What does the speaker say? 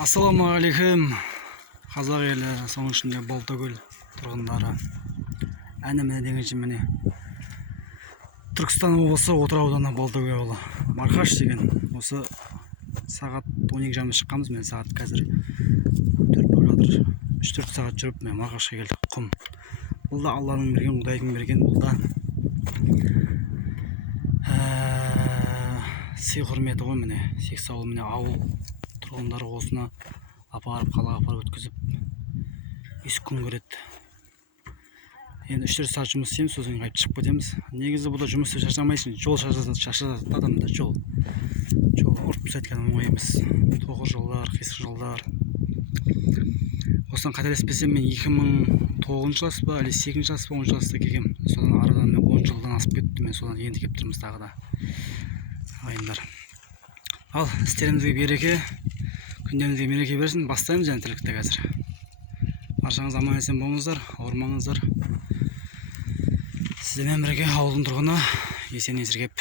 Ассалаумағалейкум, қазақ елі, соның ішінде Балтакөл тұрғындары. Әні міне дегенше міне Түркістан облысы Отырар ауданы Балтакөл ауылы. Марқаш деген осы сағат 12:30 шыққанбыз. Мен сағат қазір 4 болып жатыр. 3-4 сағат жүріп мен Марқашқа келдік. Құм. Бұл да Алланың берген, Құдайдың берген, бұл да сый құрметі ғой. Міне сексі ауыл, міне ауыл тұрғындары осыны апарып қалаға апарып өткізіп ес күн көреді. Енді 3-4 сағат жұмыс істейміз, сосын қайтып шығып кетеміз. Негізі бұда жұмыста шаршамайсың, жол шаршатады адамды. Жол ұрып тастайтын оңай емес. Тоғыр жолдар, қисық жолдар. Осыдан қателеспесем, мен 2009 жас па, әлі 8 жас па, 10 жаста келгем. Содан арадан мен 10 жылдан асып кетті. Мен содан енді келіп тұрмыз тағы да. Ағайындар. Ал істерімізге береке, күндеріңізге мереке берсін. Бастаймыз және тірлікті қазір. Баршаңыз аман есен болыңыздар, ауырмаңыздар. Сіздермен бірге ауылдың тұрғыны Есен Есіркеп.